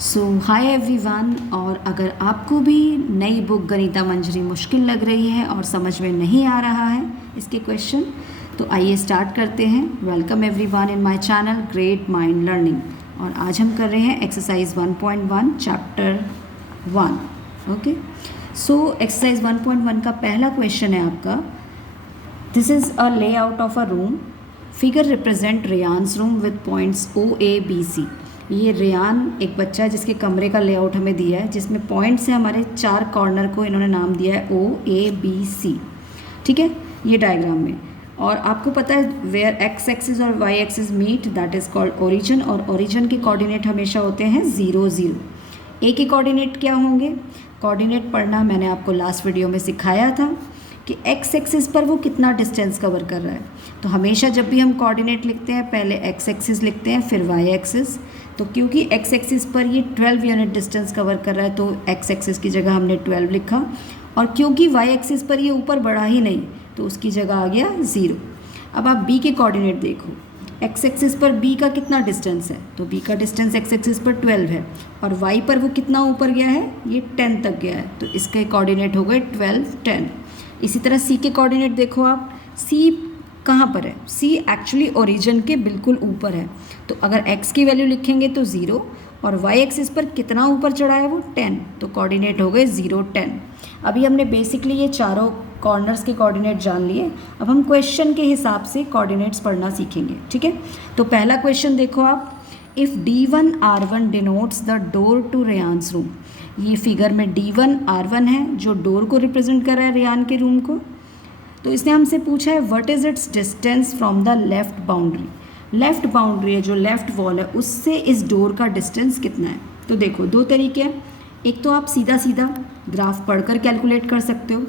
सो hi everyone. और अगर आपको भी नई बुक गणिता मंजरी मुश्किल लग रही है और समझ में नहीं आ रहा है इसके क्वेश्चन, तो आइए स्टार्ट करते हैं। Welcome everyone in my channel Great Mind Learning. और आज हम कर रहे हैं exercise 1.1 chapter 1। Okay, so exercise 1.1 का पहला क्वेश्चन है आपका, this is a layout of a room, figure represent Rayan's room with points OABC। ये रेयान एक बच्चा है जिसके कमरे का लेआउट हमें दिया है, जिसमें पॉइंट्स है हमारे 4 कॉर्नर को इन्होंने नाम दिया है OABC। ठीक है, ये डायग्राम में। और आपको पता है वेयर एक्स एक्सिस और Y axis meet that is called origin, और ओरिजिन के कोऑर्डिनेट हमेशा होते हैं 0 0। ए के कोऑर्डिनेट क्या होंगे? कोऑर्डिनेट पढ़ना मैंने आपको लास्ट वीडियो में सिखाया था कि एक्स एक्सिस पर वो कितना डिस्टेंस कवर कर रहा है। तो हमेशा जब भी हम कोऑर्डिनेट लिखते हैं पहले एक्स एक्सिस लिखते हैं फिर वाई एक्सिस। तो क्योंकि एक्स एक्सिस पर ये 12 यूनिट डिस्टेंस कवर कर रहा है तो एक्स एक्सिस की जगह हमने 12 लिखा, और क्योंकि वाई एक्सिस पर ये ऊपर बढ़ा ही नहीं तो उसकी जगह आ गया 0। अब आप बी के कोऑर्डिनेट देखो, एक्स एक्सिस पर बी का कितना डिस्टेंस है? तो बी का डिस्टेंस एक्स एक्सिस पर 12 है, और वाई पर वो कितना ऊपर गया है? ये 10 तक गया है, तो इसके कोऑर्डिनेट हो गए 12 10। इसी तरह सी के कोऑर्डिनेट देखो आप, सी कहाँ पर है? सी एक्चुअली ओरिजिन के बिल्कुल ऊपर है, तो अगर x की वैल्यू लिखेंगे तो 0, और y एक्सिस पर कितना ऊपर चढ़ा है? वो 10, तो कोऑर्डिनेट हो गए 0 10। अभी हमने बेसिकली ये चारों कॉर्नर्स के कोऑर्डिनेट जान लिए। अब हम क्वेश्चन के हिसाब से कोऑर्डिनेट्स पढ़ना सीखेंगे। ठीक है, तो पहला क्वेश्चन देखो आप, if D1 R1 denotes the door to Rayan's room. ये फिगर में D1 R1 है जो डोर को रिप्रेजेंट कर रहा है रेयान के रूम को। तो इसने हमसे पूछा है what is it's distance from the left boundary. Left boundary है जो लेफ़्ट वॉल है उससे इस डोर का डिस्टेंस कितना है? तो देखो दो तरीके हैं, एक तो आप सीधा सीधा ग्राफ पढ़कर कैलकुलेट कर सकते हो।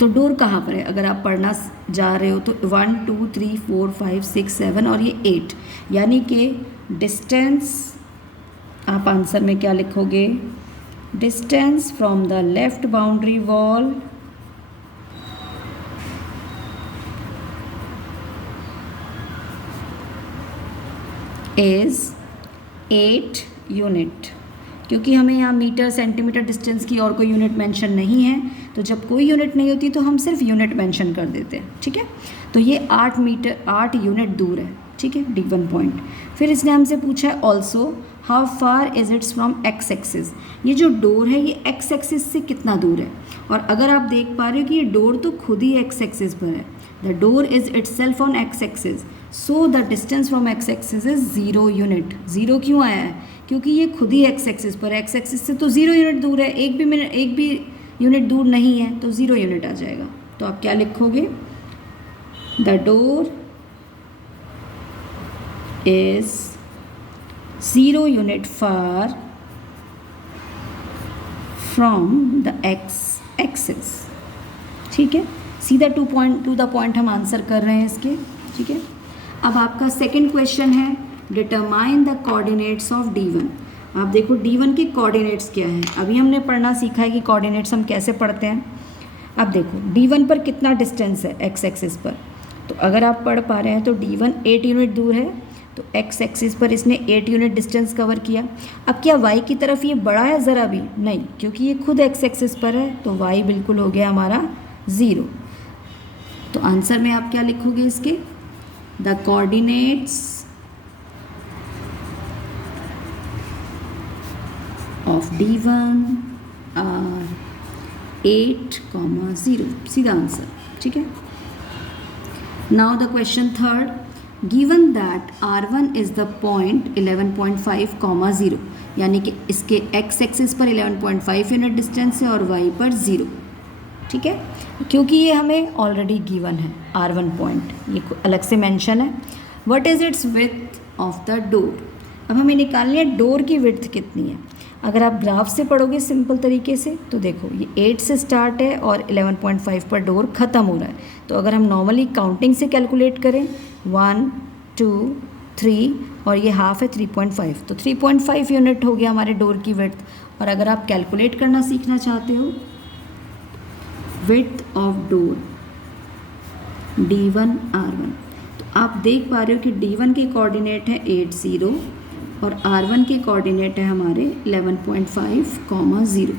तो डोर कहाँ पर है? अगर आप पढ़ना जा रहे हो तो 1 2 3 4 5 6 7 और ये 8, यानी कि डिस्टेंस आप आंसर में क्या लिखोगे? Distance from the left boundary wall is 8 unit. क्योंकि हमें यहाँ मीटर सेंटीमीटर डिस्टेंस की और कोई यूनिट मेंशन नहीं है, तो जब कोई यूनिट नहीं होती तो हम सिर्फ यूनिट मेंशन कर देते हैं। ठीक है, तो ये 8 यूनिट दूर है। ठीक है, D1 पॉइंट। फिर इसने हमसे पूछा है also how far is it's from x axis. ये जो डोर है ये एक्स एक्सिस से कितना दूर है? और अगर आप देख पा रहे हो कि ये डोर तो खुद ही एक्स एक्सिस पर है, the door is itself on x axis, so the distance from x axis is 0 unit. 0 क्यों आया है? क्योंकि ये खुद ही एक्स एक्सिस पर है, एक्स एक्सिस से तो 0 यूनिट दूर है, एक भी यूनिट दूर नहीं है, तो 0 यूनिट आ जाएगा। तो आप क्या लिखोगे? The door is 0 unit far from the x axis. ठीक है, सीधा टू द पॉइंट हम आंसर कर रहे हैं इसके। ठीक है, अब आपका सेकंड क्वेश्चन है determine the coordinates of D1। आप देखो D1 के कोऑर्डिनेट्स क्या हैं। अभी हमने पढ़ना सीखा है कि कोऑर्डिनेट्स हम कैसे पढ़ते हैं। अब देखो D1 पर कितना डिस्टेंस है एक्स एक्सिस पर, तो अगर आप पढ़ पा रहे हैं तो D1 8 यूनिट दूर है, तो एक्स एक्सिस पर इसने 8 यूनिट डिस्टेंस कवर किया। अब क्या y की तरफ ये बढ़ा है? ज़रा भी नहीं, क्योंकि ये खुद एक्स एक्सिस पर है, तो y बिल्कुल हो गया हमारा 0। तो आंसर में आप क्या लिखोगे इसके? The coordinates of D1 are 8, 0। सीधा आंसर। ठीक है, now the question third, given that R1 is the point 11.5, 0, यानी कि इसके एक्स एक्सिस पर 11.5 यूनिट डिस्टेंस है और y पर 0। ठीक है, क्योंकि ये हमें ऑलरेडी गिवन है R1 पॉइंट, ये अलग से मेंशन है। What is it's width of the door. अब हमें निकालनी है डोर की विड्थ कितनी है। अगर आप ग्राफ से पढ़ोगे सिंपल तरीके से तो देखो ये 8 से स्टार्ट है और 11.5 पर डोर ख़त्म हो रहा है। तो अगर हम नॉर्मली काउंटिंग से कैलकुलेट करें 1 2 3 और ये हाफ है 3.5, तो 3.5 यूनिट हो गया हमारे डोर की विड्थ। और अगर आप कैलकुलेट करना सीखना चाहते हो width of door D1 R1, तो आप देख पा रहे हो कि D1 के कोऑर्डिनेट है 8 0 और R1 के कोऑर्डिनेट है हमारे 11.5, 0।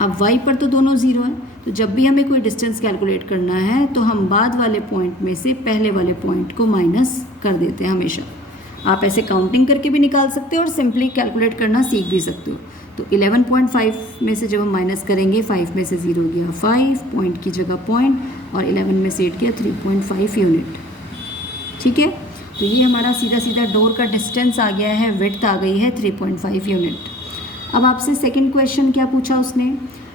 अब y पर तो दोनों 0 है, तो जब भी हमें कोई डिस्टेंस कैलकुलेट करना है तो हम बाद वाले पॉइंट में से पहले वाले पॉइंट को माइनस कर देते हैं हमेशा। आप ऐसे काउंटिंग करके भी निकाल सकते हो और सिंपली कैलकुलेट करना सीख भी सकते हो। तो 11.5 में से जब हम माइनस करेंगे, 5 में से 0 गया 5, पॉइंट की जगह पॉइंट, और 11 में से 8 गया 3.5 यूनिट। ठीक है, तो ये हमारा सीधा सीधा डोर का डिस्टेंस आ गया है, विड्थ आ गई है 3.5 यूनिट। अब आपसे सेकंड क्वेश्चन क्या पूछा उसने,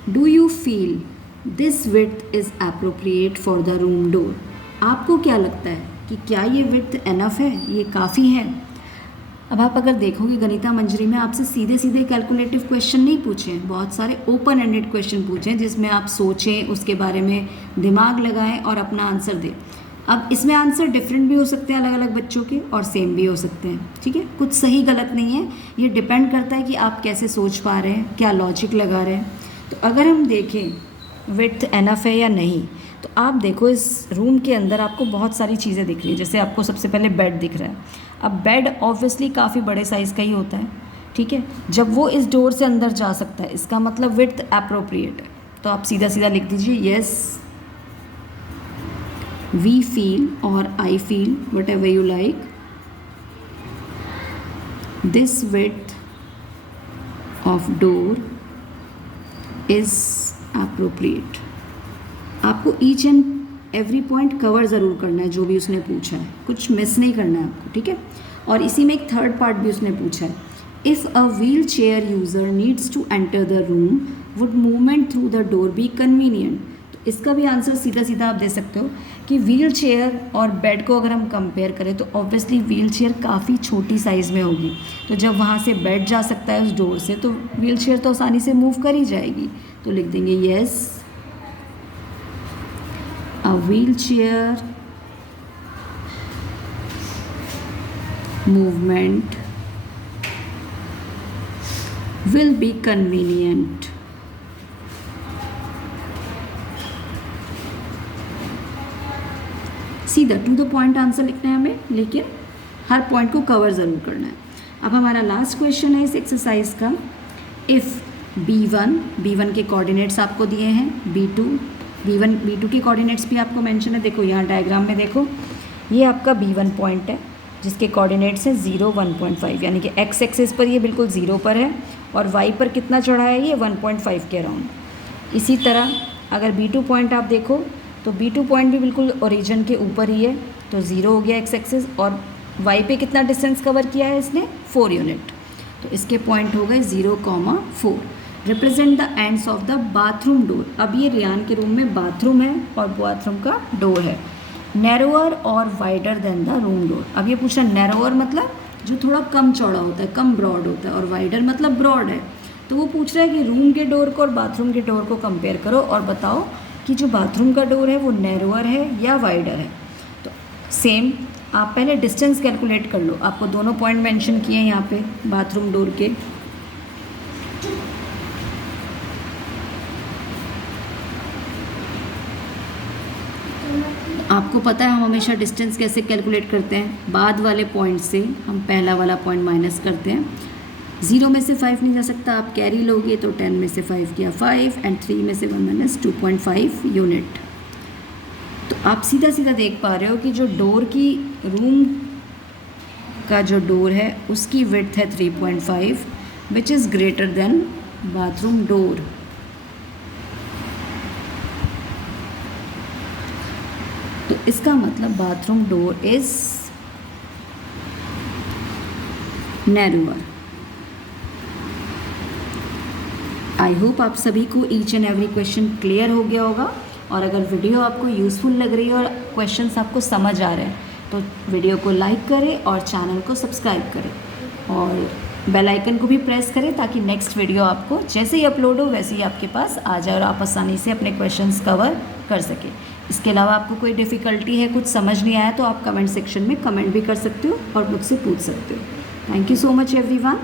do you feel this width is appropriate for the room door. आपको क्या लगता है कि क्या ये विड्थ एनफ है, ये काफ़ी है। अब आप अगर देखोगे गणिता मंजरी में आपसे सीधे सीधे कैलकुलेटिव क्वेश्चन नहीं पूछे हैं, बहुत सारे ओपन एंडेड क्वेश्चन पूछे हैं जिसमें आप सोचें, उसके बारे में दिमाग लगाएं और अपना आंसर दें। अब इसमें आंसर डिफरेंट भी हो सकते हैं अलग अलग बच्चों के, और सेम भी हो सकते हैं। ठीक है, कुछ सही गलत नहीं है, ये डिपेंड करता है कि आप कैसे सोच पा रहे हैं, क्या लॉजिक लगा रहे हैं। तो अगर हम देखें विड्थ एनफ है या नहीं, तो आप देखो इस रूम के अंदर आपको बहुत सारी चीज़ें दिख रही है। जैसे आपको सबसे पहले बेड दिख रहा है। अब बेड ऑब्वियसली काफ़ी बड़े साइज़ का ही होता है। ठीक है, जब वो इस डोर से अंदर जा सकता है, इसका मतलब विड्थ एप्रोप्रिएट है। तो आप सीधा सीधा लिख दीजिए येस वी फील और I feel, whatever you like, this width of door is appropriate. आपको each and every point cover ज़रूर करना है, जो भी उसने पूछा है, कुछ मिस नहीं करना है आपको। ठीक है, और इसी में एक थर्ड पार्ट भी उसने पूछा है, if a wheelchair user needs to enter the room would movement through the door be convenient. तो इसका भी आंसर सीधा सीधा आप दे सकते हो कि व्हील चेयर और बेड को अगर हम कंपेयर करें तो ऑब्वियसली व्हील चेयर काफ़ी छोटी साइज़ में होगी, तो जब वहाँ से बेड जा सकता है उस डोर से, तो व्हील चेयर तो आसानी से मूव कर ही जाएगी। तो लिख देंगे yes a wheelchair movement will be convenient। सीधा टू द पॉइंट आंसर लिखना है हमें, लेकिन हर पॉइंट को कवर ज़रूर करना है। अब हमारा लास्ट क्वेश्चन है इस एक्सरसाइज का, इफ़ B1 के कोऑर्डिनेट्स आपको दिए हैं, B2 के कोऑर्डिनेट्स भी आपको मेंशन है। देखो यहाँ डायग्राम में देखो, ये आपका B1 पॉइंट है जिसके कोऑर्डिनेट्स हैं 0, 1.5, यानी कि x एक्सिस पर ये बिल्कुल 0 पर है, और y पर कितना चढ़ा है, ये 1.5 के अराउंड। इसी तरह अगर B2 पॉइंट आप देखो तो B2 पॉइंट भी बिल्कुल ओरिजिन के ऊपर ही है, तो 0 हो गया x एक्सिस, और y पे कितना डिस्टेंस कवर किया है इसने, 4 यूनिट। तो इसके पॉइंट हो गए 0, 4। Represent the ends of the bathroom door. अब ये रियान के रूम में बाथरूम है और बाथरूम का डोर है, नैरोअर और wider than the room door. अब ये पूछा नैरोअर मतलब जो थोड़ा कम चौड़ा होता है, कम ब्रॉड होता है, और वाइडर मतलब ब्रॉड है। तो वो पूछ रहा है कि रूम के डोर को और बाथरूम के डोर को कंपेयर करो और बताओ कि जो बाथरूम का डोर है वो नैरोअर है या वाइडर है। तो सेम आप पहले डिस्टेंस कैलकुलेट कर लो। आपको दोनों पॉइंट मेंशन किए हैं यहाँ पे बाथरूम डोर के। आपको पता है हम हमेशा डिस्टेंस कैसे कैलकुलेट करते हैं, बाद वाले पॉइंट से हम पहला वाला पॉइंट माइनस करते हैं। 0 में से 5 नहीं जा सकता, आप कैरी लोगे तो 10 में से 5 किया 5, एंड 3 में से 1 माइनस 2.5 यूनिट। तो आप सीधा सीधा देख पा रहे हो कि जो डोर की, रूम का जो डोर है उसकी विड्थ है 3.5, which is greater than bathroom door. तो इसका मतलब bathroom door is narrower. I hope आप सभी को each and every question clear हो गया होगा, और अगर वीडियो आपको यूज़फुल लग रही है और क्वेश्चंस आपको समझ आ रहे हैं तो वीडियो को लाइक करें और चैनल को सब्सक्राइब करें, और बेल आइकन को भी प्रेस करें ताकि नेक्स्ट वीडियो आपको जैसे ही अपलोड हो वैसे ही आपके पास आ जाए और आप आसानी से अपने क्वेश्चंस कवर कर सकें। इसके अलावा आपको कोई डिफ़िकल्टी है, कुछ समझ नहीं आया, तो आप कमेंट सेक्शन में कमेंट भी कर सकते हो और मुझसे पूछ सकते हो। Thank you so much everyone.